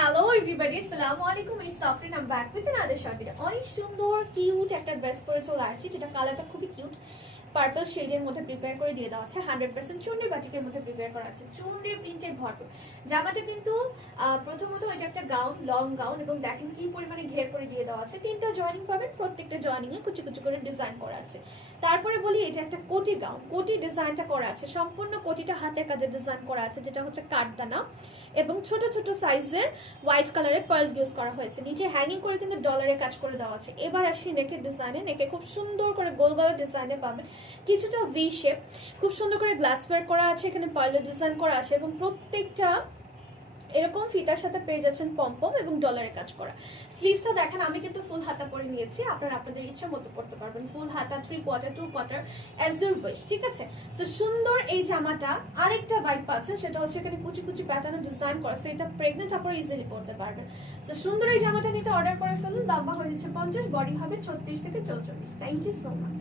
Hello everybody, আসসালামু আলাইকুম। It's Safrin, I am back with another short video. অনেক সুন্দর কিউট একটা ড্রেস পরে চলে আসছি, যেটা কালারটা খুবই কিউট পার্পল শেডের মধ্যে প্রিপেয়ার করে দিয়ে দেওয়া আছে। 100% চুনরি বাটিকের মধ্যে প্রিপেয়ার করা আছে, চুনরি প্রিন্টে ভরপুর। জামাটা কিন্তু প্রথমত এটা একটা গাউন, লং গাউন, এবং দেখেন কি পরিমাণে ঘের করে দিয়ে দেওয়া আছে। 3টা জয়েনিং পাবেন, প্রত্যেকটা জয়েনিং এ কুচি কুচি করে ডিজাইন করা আছে। তারপরে বলি এটা একটা কোটি গাউন, কোটি ডিজাইনটা করা আছে, সম্পূর্ণ কোটিটা হাতের কাজে ডিজাইন করা আছে, যেটা হচ্ছে কাঠদানা এবং ছোট ছোট সাইজের হোয়াইট কালারের পার্ল ইউজ করা হয়েছে। নিচে হ্যাঙ্গিং করে কিন্তু ডলারের কাজ করে দেওয়া আছে। এবার আসি নেকের ডিজাইনে। নেকে খুব সুন্দর করে গোল গলা ডিজাইনে পাবেন, কিছুটা ভি শেপ, খুব সুন্দর করে গ্লাস ওয়ার্ক করা আছে, এখানে পার্লের ডিজাইন করা আছে, এবং প্রত্যেকটা এরকম ফিতার সাথে পেয়ে যাচ্ছেন পম্পম এবং ডলারের কাজ করা। স্লিভসটা দেখেন, আমি কিন্তু ফুল হাতা পরে নিয়েছি, আপনারা আপনাদের ইচ্ছা মতো করতে পারবেন। ফুল হাতা, 3/4, 2/4 অ্যাজ ইউর উইশ, ঠিক আছে। সো সুন্দর এই জামাটা আরেকটা ভাইব পাচ্ছেন, সেটা হচ্ছে এখানে কুচি কুচি প্যাটার্নে ডিজাইন করা, সো এটা প্রেগনেন্ট আপনারা ইজিলি পরতে পারবেন। সো সুন্দর এই জামাটা নিতে অর্ডার করে ফেলুন। লম্বা হয়ে যাচ্ছে 50, বডি হবে 36 থেকে 44। Thank you so much.